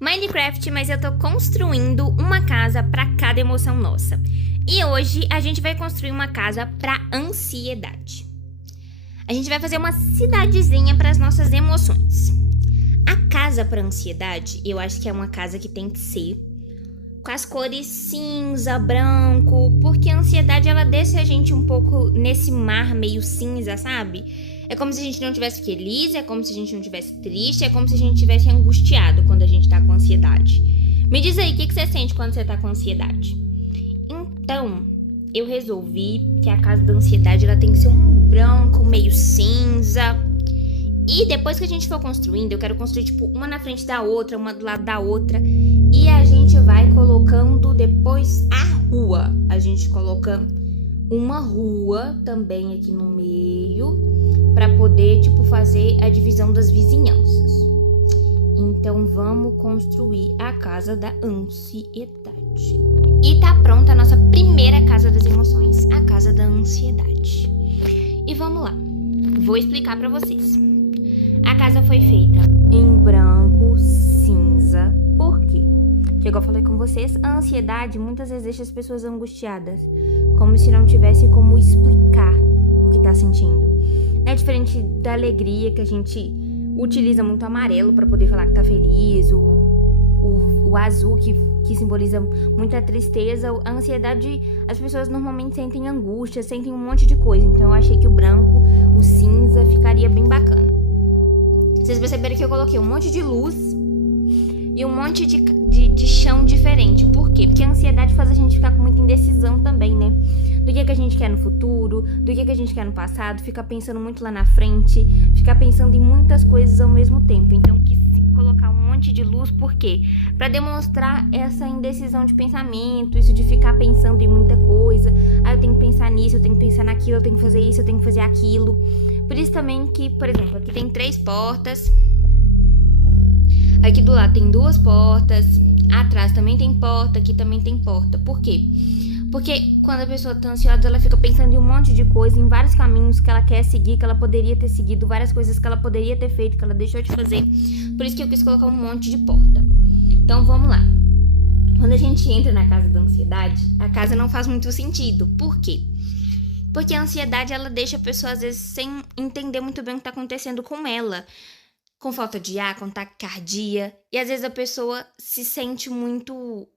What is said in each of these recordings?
Minecraft, mas eu tô construindo uma casa pra cada emoção nossa. E hoje a gente vai construir uma casa pra ansiedade. A gente vai fazer uma cidadezinha para as nossas emoções. A casa pra ansiedade, eu acho que é uma casa que tem que ser com as cores cinza, branco, porque a ansiedade ela deixa a gente um pouco nesse mar meio cinza, sabe? É como se a gente não tivesse feliz, é como se a gente não tivesse triste, é como se a gente tivesse angustiado quando a gente tá com ansiedade. Me diz aí, o que você sente quando você tá com ansiedade? Então, eu resolvi que a casa da ansiedade ela tem que ser um branco meio cinza. E depois que a gente for construindo, eu quero construir tipo uma na frente da outra, uma do lado da outra. E a gente vai colocando depois a rua. A gente coloca uma rua também aqui no meio para poder tipo fazer a divisão das vizinhanças. Então vamos construir a casa da ansiedade. E tá pronta a nossa primeira casa das emoções, a casa da ansiedade. E vamos lá. Vou explicar para vocês. A casa foi feita em branco, cinza. Por quê? Porque, igual eu falei com vocês, a ansiedade muitas vezes deixa as pessoas angustiadas, como se não tivesse como explicar o que tá sentindo. É diferente da alegria, que a gente utiliza muito amarelo para poder falar que tá feliz, o azul que simboliza muita tristeza. A ansiedade, as pessoas normalmente sentem angústia, sentem um monte de coisa. Então eu achei que o branco, o cinza ficaria bem bacana. Vocês perceberam que eu coloquei um monte de luz e um monte de chão diferente. Por quê? Porque a ansiedade faz a gente ficar com muita indecisão também, né? Do que a gente quer no futuro, do que a gente quer no passado, ficar pensando muito lá na frente, ficar pensando em muitas coisas ao mesmo tempo. Então, quis colocar um monte de luz, por quê? Pra demonstrar essa indecisão de pensamento, isso de ficar pensando em muita coisa. Ah, eu tenho que pensar nisso, eu tenho que pensar naquilo, eu tenho que fazer isso, eu tenho que fazer aquilo. Por isso também que, por exemplo, aqui tem 3 portas. Aqui do lado tem 2 portas. Atrás também tem porta, aqui também tem porta. Por quê? Porque quando a pessoa tá ansiosa, ela fica pensando em um monte de coisa, em vários caminhos que ela quer seguir, que ela poderia ter seguido, várias coisas que ela poderia ter feito, que ela deixou de fazer. Por isso que eu quis colocar um monte de porta. Então vamos lá. Quando a gente entra na casa da ansiedade, a casa não faz muito sentido. Por quê? Porque a ansiedade, ela deixa a pessoa, às vezes, sem entender muito bem o que tá acontecendo com ela. Com falta de ar, com taquicardia. E, às vezes, a pessoa se sente muito...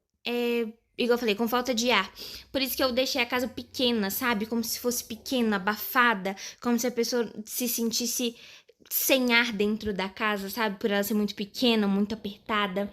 igual eu falei, com falta de ar. Por isso que eu deixei a casa pequena, sabe? Como se fosse pequena, abafada. Como se a pessoa se sentisse sem ar dentro da casa, sabe? Por ela ser muito pequena, muito apertada.